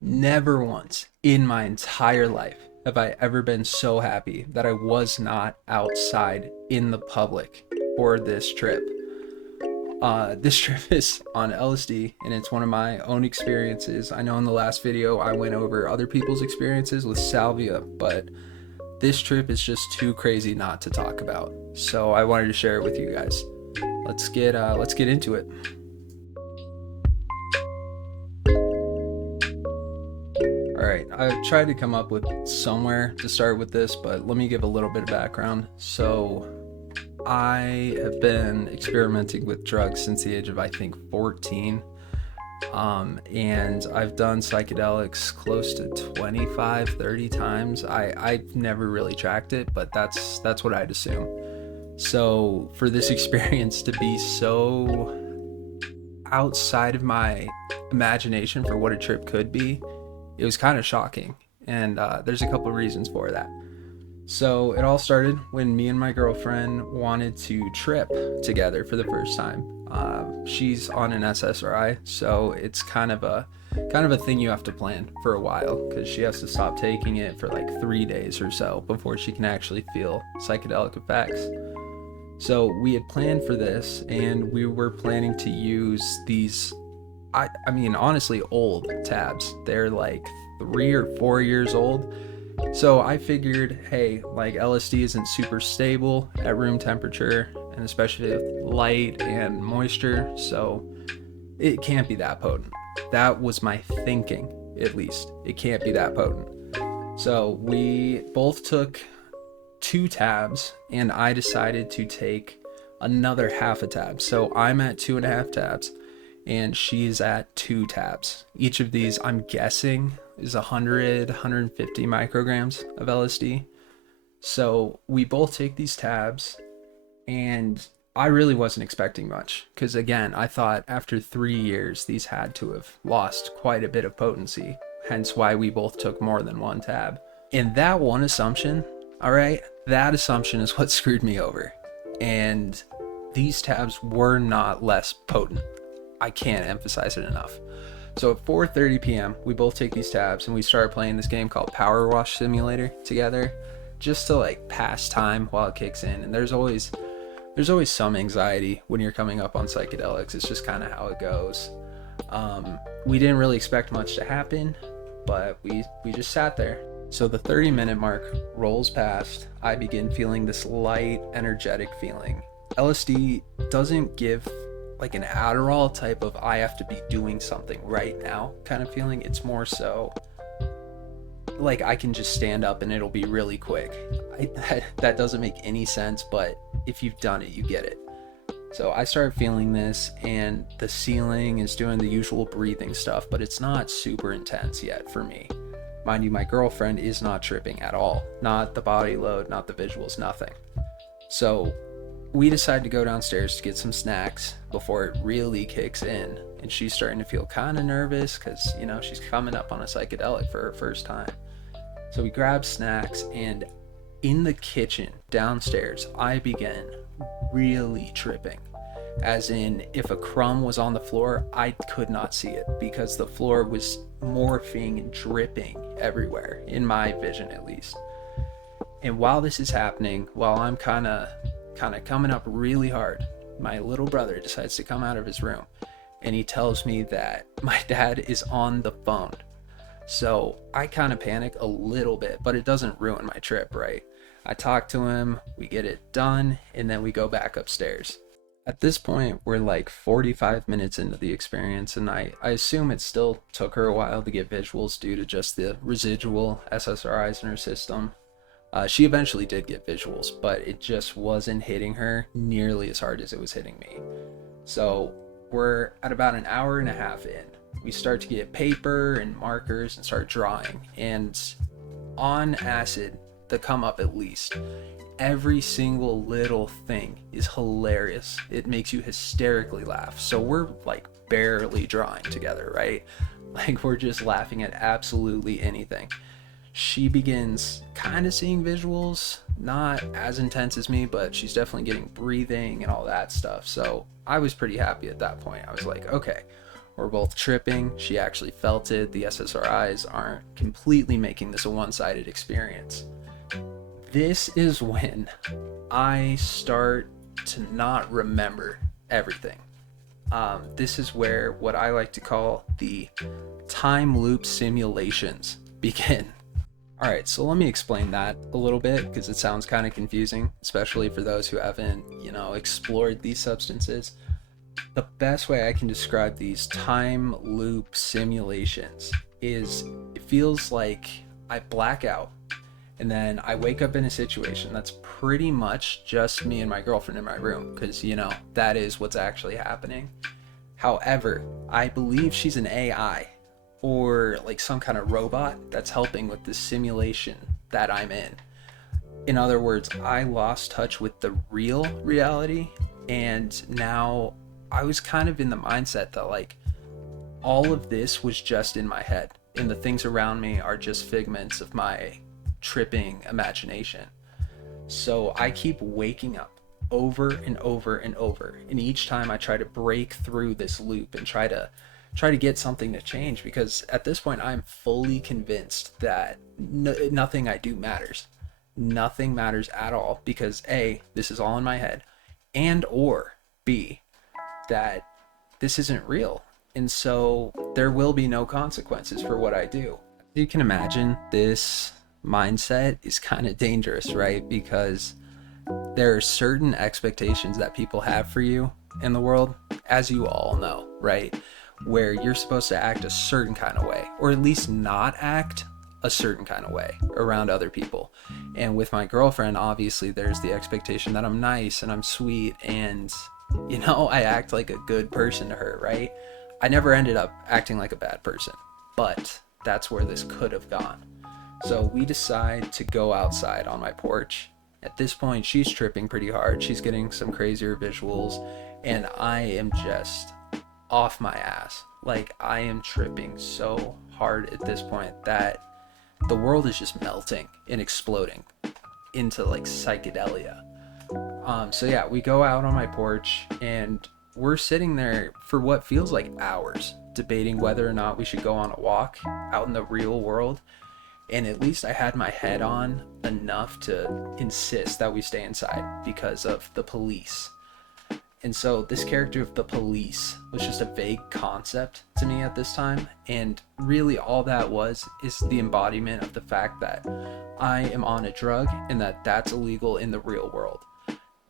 Never once in my entire life have I ever been so happy that I was not outside in the public for this trip. This trip is on LSD and it's one of my own experiences. I know in the last video I went over other people's experiences with salvia, but this trip is just too crazy not to talk about. So I wanted to share it with you guys. Let's get into it. All right, I tried to come up with somewhere to start with this, but let me give a little bit of background. So, I have been experimenting with drugs since the age of, I think, 14. And I've done psychedelics close to 25, 30 times. I've never really tracked it, but that's what I'd assume. So, for this experience to be so outside of my imagination for what a trip could be, it was kind of shocking. And there's a couple of reasons for that. So it all started when me and my girlfriend wanted to trip together for the first time. She's on an SSRI, so it's kind of a thing you have to plan for a while because she has to stop taking it for like 3 days or so before she can actually feel psychedelic effects. So we had planned for this, and we were planning to use these. I mean, honestly, old tabs. They're like 3 or 4 years old. So I figured, hey, like LSD isn't super stable at room temperature, and especially with light and moisture, so it can't be that potent. That was my thinking, at least. It can't be that potent. So we both took 2 tabs, and I decided to take another half a tab. So I'm at 2.5 tabs, and she's at 2 tabs. Each of these, I'm guessing, is 100, 150 micrograms of LSD. So we both take these tabs, and I really wasn't expecting much because, again, I thought after 3 years, these had to have lost quite a bit of potency, hence why we both took more than 1 tab. And that one assumption, all right, that assumption is what screwed me over. And these tabs were not less potent. I can't emphasize it enough. So at 4:30 p.m., we both take these tabs and we start playing this game called Power Wash Simulator together, just to like pass time while it kicks in. And there's always some anxiety when you're coming up on psychedelics. It's just kind of how it goes. We didn't really expect much to happen, but we just sat there. So the 30-minute mark rolls past. I begin feeling this light, energetic feeling. LSD doesn't give like an Adderall type of I have to be doing something right now kind of feeling. It's more so like I can just stand up and it'll be really quick. That doesn't make any sense, but if you've done it, you get it. So I started feeling this, and the ceiling is doing the usual breathing stuff, but it's not super intense yet for me. Mind you, my girlfriend is not tripping at all. Not the body load, not the visuals, nothing. So we decide to go downstairs to get some snacks before it really kicks in. And she's starting to feel kind of nervous because, she's coming up on a psychedelic for her first time. So we grab snacks, and in the kitchen downstairs, I begin really tripping. As in, if a crumb was on the floor, I could not see it because the floor was morphing and dripping everywhere, in my vision at least. And while this is happening, while I'm kind of coming up really hard, my little brother decides to come out of his room, and he tells me that my dad is on the phone. So I kind of panic a little bit, but it doesn't ruin my trip, right? I talk to him, we get it done, and then we go back upstairs. At this point, we're like 45 minutes into the experience, and I assume it still took her a while to get visuals due to just the residual SSRIs in her system. She eventually did get visuals, but it just wasn't hitting her nearly as hard as it was hitting me. So we're at about an hour and a half in. We start to get paper and markers and start drawing. And on acid, the come up at least, every single little thing is hilarious. It makes you hysterically laugh. So we're like barely drawing together, right? Like we're just laughing at absolutely anything. She begins kind of seeing visuals, not as intense as me, but she's definitely getting breathing and all that stuff. So I was pretty happy at that point. I was like, okay, we're both tripping. She actually felt it. The SSRIs aren't completely making this a one-sided experience. This is when I start to not remember everything. This is where what I like to call the time loop simulations begin. All right, so let me explain that a little bit because it sounds kind of confusing, especially for those who haven't, explored these substances. The best way I can describe these time loop simulations is it feels like I black out and then I wake up in a situation that's pretty much just me and my girlfriend in my room because, that is what's actually happening. However, I believe she's an AI or like some kind of robot that's helping with the simulation that I'm in. In other words, I lost touch with the real reality, and now I was kind of in the mindset that like all of this was just in my head and the things around me are just figments of my tripping imagination. So I keep waking up over and over and over, and each time I try to break through this loop and try to get something to change, because at this point I'm fully convinced that nothing I do matters. Nothing matters at all, because A, this is all in my head, and or B, that this isn't real, and so there will be no consequences for what I do. You can imagine this mindset is kind of dangerous, right? Because there are certain expectations that people have for you in the world, as you all know, right? Where you're supposed to act a certain kind of way, or at least not act a certain kind of way around other people. And with my girlfriend, obviously there's the expectation that I'm nice and I'm sweet and I act like a good person to her, right? I never ended up acting like a bad person, but that's where this could have gone. So we decide to go outside on my porch. At this point, she's tripping pretty hard. She's getting some crazier visuals, and I am just off my ass. Like, I am tripping so hard at this point that the world is just melting and exploding into like psychedelia. So yeah, we go out on my porch and we're sitting there for what feels like hours debating whether or not we should go on a walk out in the real world. And at least I had my head on enough to insist that we stay inside because of the police. And so this character of the police was just a vague concept to me at this time. And really all that is the embodiment of the fact that I am on a drug and that that's illegal in the real world.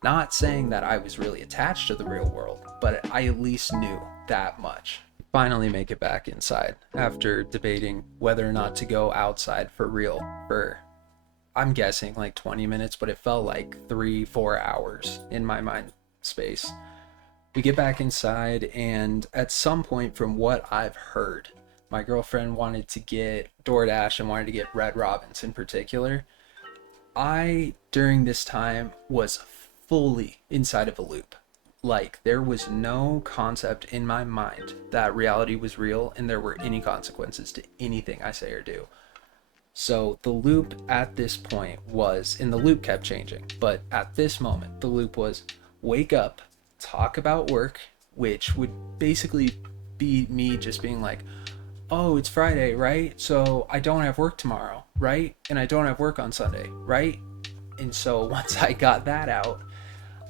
Not saying that I was really attached to the real world, but I at least knew that much. Finally make it back inside after debating whether or not to go outside for real for, I'm guessing, like 20 minutes, but it felt like 3-4 hours in my mind space. We get back inside, and at some point, from what I've heard, my girlfriend wanted to get DoorDash and wanted to get Red Robin's in particular. I, during this time, was fully inside of a loop. Like, there was no concept in my mind that reality was real and there were any consequences to anything I say or do. So the loop at this point was, and the loop kept changing, but at this moment, the loop was wake up, talk about work, which would basically be me just being like, oh, it's Friday, right? So I don't have work tomorrow, right? And I don't have work on Sunday, right? And so once I got that out,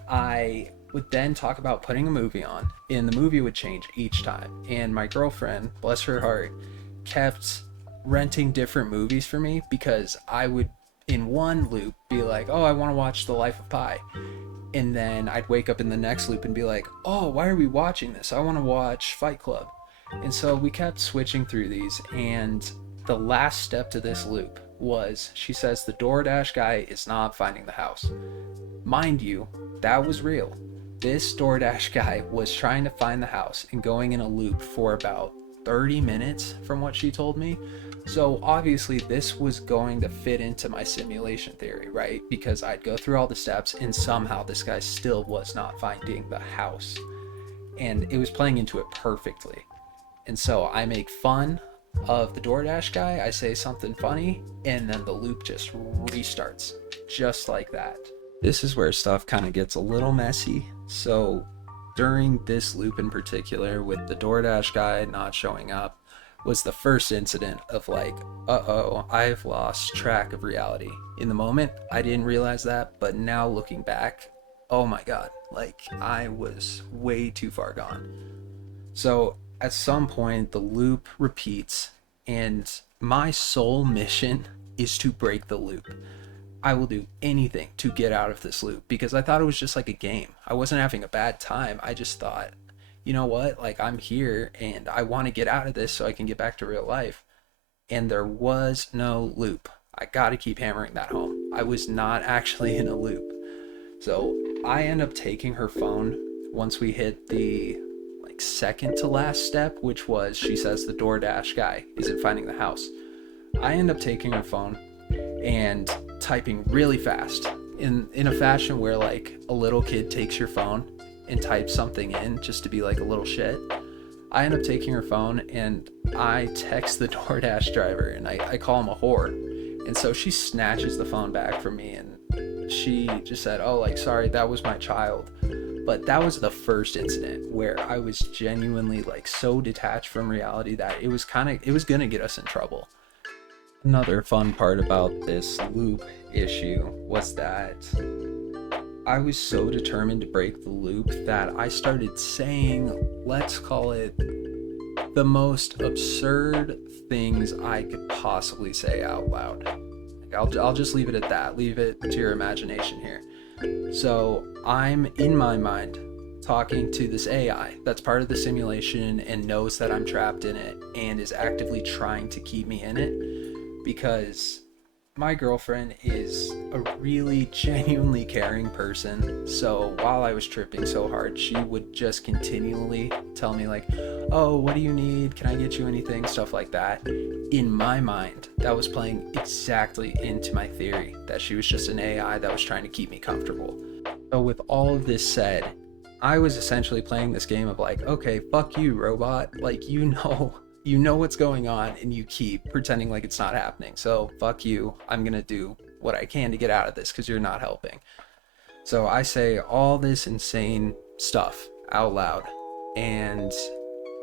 I would then talk about putting a movie on, and the movie would change each time. And my girlfriend, bless her heart, kept renting different movies for me because I would, in one loop, be like, oh, I want to watch The Life of Pi. And then I'd wake up in the next loop and be like, oh, why are we watching this? I want to watch Fight Club. And so we kept switching through these, and the last step to this loop was, she says the DoorDash guy is not finding the house. Mind you, that was real. This DoorDash guy was trying to find the house and going in a loop for about 30 minutes from what she told me. So obviously this was going to fit into my simulation theory, right? Because I'd go through all the steps and somehow this guy still was not finding the house. And it was playing into it perfectly. And so I make fun of the DoorDash guy, I say something funny, and then the loop just restarts, just like that. This is where stuff kind of gets a little messy. So during this loop in particular, with the DoorDash guy not showing up, was the first incident of like, uh-oh, I've lost track of reality. In the moment, I didn't realize that, but now looking back, oh my god, like I was way too far gone. So at some point, the loop repeats, and my sole mission is to break the loop. I will do anything to get out of this loop because I thought it was just like a game. I wasn't having a bad time. I just thought, you know what, like I'm here and I want to get out of this so I can get back to real life. And there was no loop. I got to keep hammering that home. I was not actually in a loop. So I end up taking her phone once we hit the like second to last step, which was she says the DoorDash guy isn't finding the house. I end up taking her phone and typing really fast in a fashion where like a little kid takes your phone and types something in just to be like a little shit. I end up taking her phone and I text the DoorDash driver and I call him a whore. And so she snatches the phone back from me and she just said, oh, like, sorry, that was my child. But that was the first incident where I was genuinely like so detached from reality that it was gonna get us in trouble. Another fun part about this loop issue was that I was so determined to break the loop that I started saying, let's call it, the most absurd things I could possibly say out loud. I'll just leave it at that. Leave it to your imagination here. So I'm, in my mind, talking to this AI that's part of the simulation and knows that I'm trapped in it and is actively trying to keep me in it, because my girlfriend is a really genuinely caring person. So while I was tripping so hard, she would just continually tell me like, oh, what do you need? Can I get you anything? Stuff like that. In my mind, that was playing exactly into my theory that she was just an AI that was trying to keep me comfortable. So with all of this said, I was essentially playing this game of like, okay, fuck you, robot. Like, you know what's going on and you keep pretending like it's not happening. So fuck you. I'm gonna do what I can to get out of this because you're not helping. So I say all this insane stuff out loud, and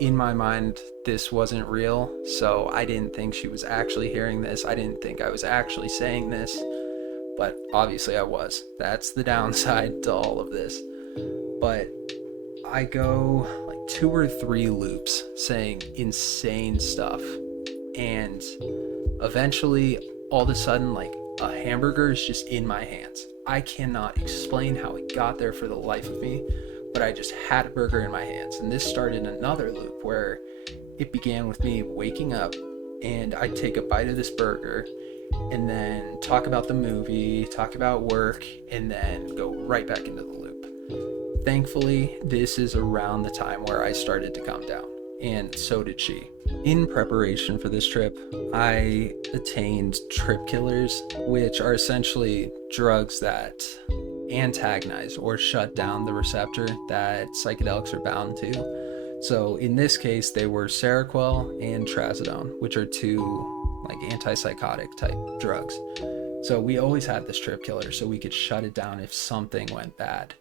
in my mind this wasn't real, so I didn't think she was actually hearing this. I didn't think I was actually saying this, but obviously I was. That's the downside to all of this. But I go like 2 or 3 loops saying insane stuff, and eventually all of a sudden like a hamburger is just in my hands. I cannot explain how it got there for the life of me, but I just had a burger in my hands. And this started another loop where it began with me waking up and I'd take a bite of this burger and then talk about the movie, talk about work, and then go right back into the loop. Thankfully, this is around the time where I started to calm down, and so did she. In preparation for this trip, I attained trip killers, which are essentially drugs that antagonize or shut down the receptor that psychedelics are bound to. So in this case, they were Seroquel and Trazodone, which are 2 like antipsychotic type drugs. So we always had this trip killer so we could shut it down if something went bad.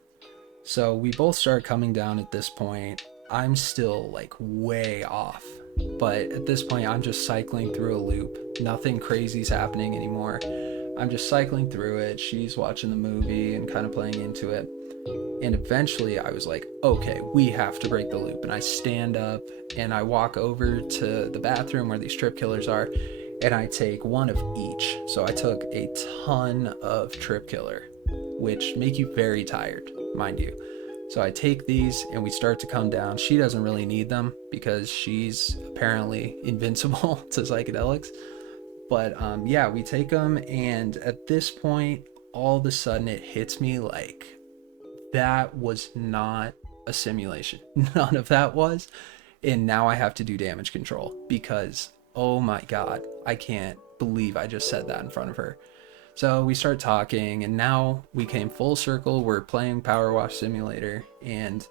So we both start coming down at this point. I'm still like way off, but at this point I'm just cycling through a loop. Nothing crazy's happening anymore. I'm just cycling through it. She's watching the movie and kind of playing into it. And eventually I was like, okay, we have to break the loop. And I stand up and I walk over to the bathroom where these trip killers are, and I take 1 of each. So I took a ton of trip killer, which make you very tired, mind you. So I take these and we start to come down. She doesn't really need them because she's apparently invincible to psychedelics. But yeah, we take them, and at this point, all of a sudden it hits me like that was not a simulation. None of that was. And now I have to do damage control because, oh my God, I can't believe I just said that in front of her. So we start talking, and now we came full circle. We're playing Power Wash Simulator, and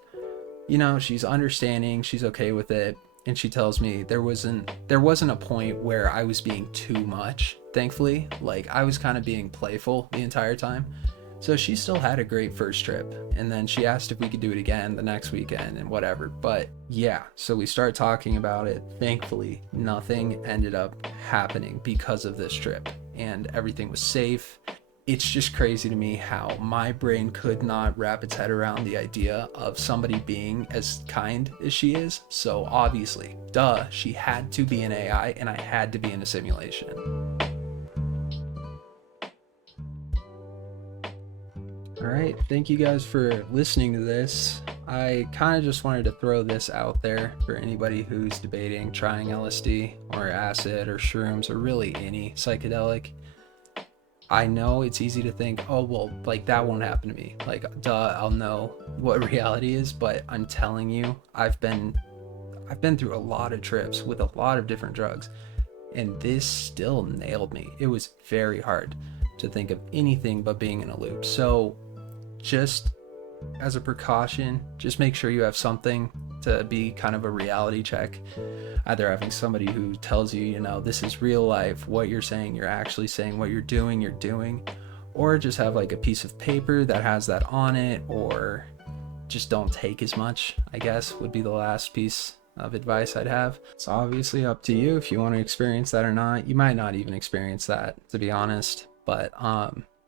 you know, she's understanding, she's okay with it. And she tells me there wasn't a point where I was being too much, thankfully. Like, I was kind of being playful the entire time. So she still had a great first trip, and then she asked if we could do it again the next weekend and whatever. But yeah, so we started talking about it. Thankfully, nothing ended up happening because of this trip, and everything was safe. It's just crazy to me how my brain could not wrap its head around the idea of somebody being as kind as she is. So obviously, duh, she had to be an AI and I had to be in a simulation. All right, thank you guys for listening to this. I kind of just wanted to throw this out there for anybody who's debating trying LSD or acid or shrooms or really any psychedelic. I know it's easy to think, oh, well, like that won't happen to me. Like, duh, I'll know what reality is, but I'm telling you, I've been through a lot of trips with a lot of different drugs, and this still nailed me. It was very hard to think of anything but being in a loop. So just as a precaution, just make sure you have something to be kind of a reality check. Either having somebody who tells you, you know, this is real life, what you're saying, you're actually saying, what you're doing, or just have like a piece of paper that has that on it, or just don't take as much, I guess, would be the last piece of advice I'd have. It's obviously up to you if you want to experience that or not. You might not even experience that, to be honest, but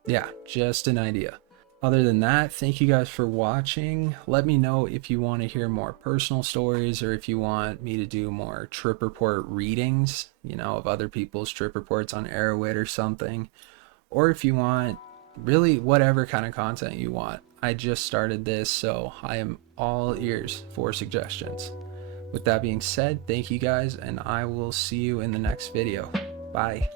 yeah, just an idea. Other than that, thank you guys for watching. Let me know if you want to hear more personal stories, or if you want me to do more trip report readings, you know, of other people's trip reports on Arrowit or something, or if you want really whatever kind of content you want. I just started this, so I am all ears for suggestions. With that being said, thank you guys, and I will see you in the next video. Bye.